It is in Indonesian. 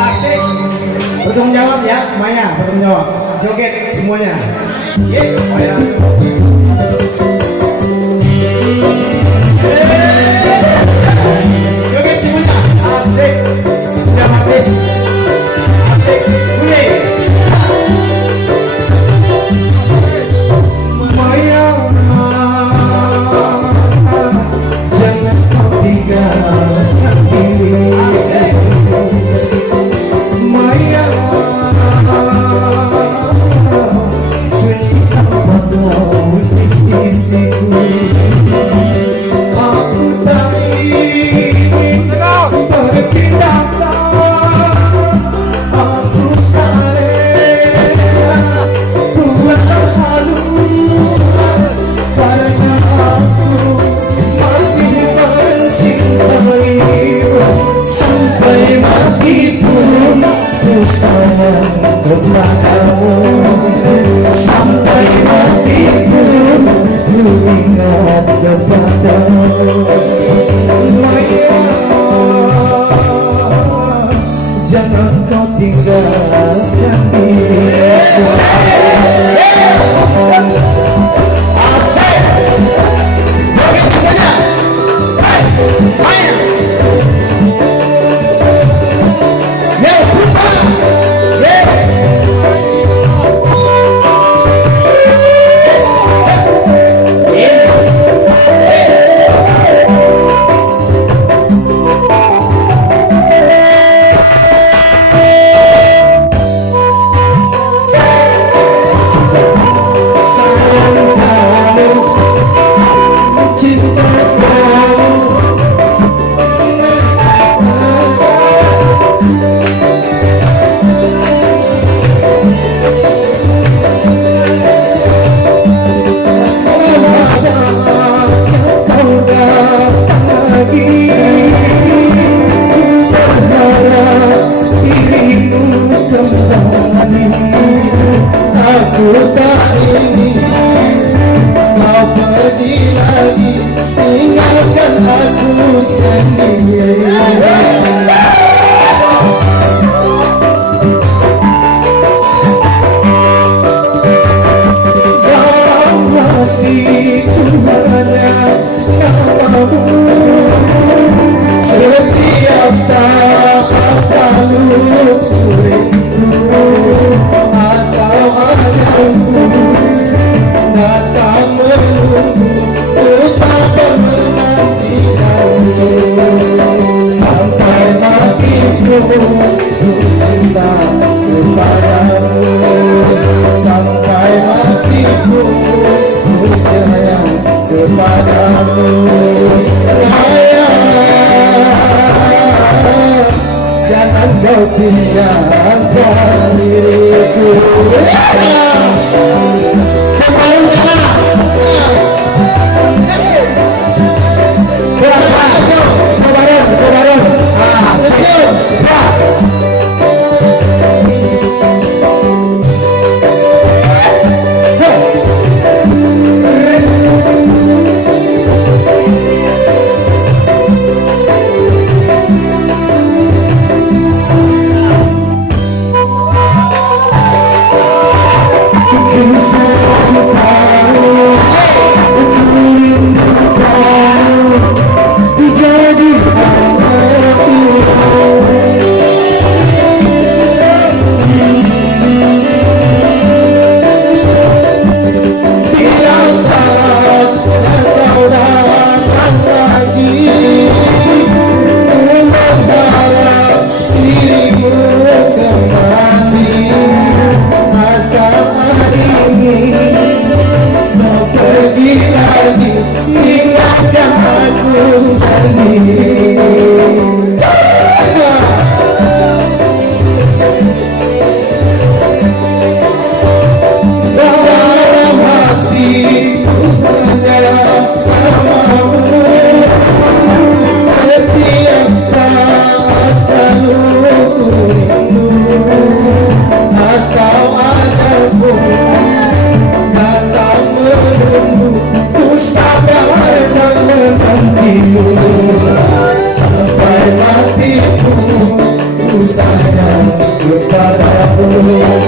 Asik. Bertanggung jawab ya, Maya, bertanggung jawab. Joget semuanya. Maya. Joget semuanya. Asik. Dramatis. Asik. Bunyi. Maya, jangan kau tinggalkan diri. Maya, sunyi apa kau di sisiku. Aku tak ingin berpindah. Aku tak rela buat terhalu, karena aku masih mencintaimu. Sampai mati pun ku sayang kepadamu. Sampai mati pun ku ingat kepadamu. Maya, jangan kau tinggalkan diriku. Asik. Joget semuanya. Hai, Maya. Yo, Pupa. Yeah. Aku tak ingin kau pergi lagi, tinggalkan aku sendiri. Dalam hatiku hanya namamu, setiap saat selalu ku rindu. Ajalku datang menunggu, ku sabar menantikanmu. Sampai mati pun ku cinta kepadamu. Sampai mati pun ku sayang kepadamu. Jangan kau tinggalkan diriku. Iya.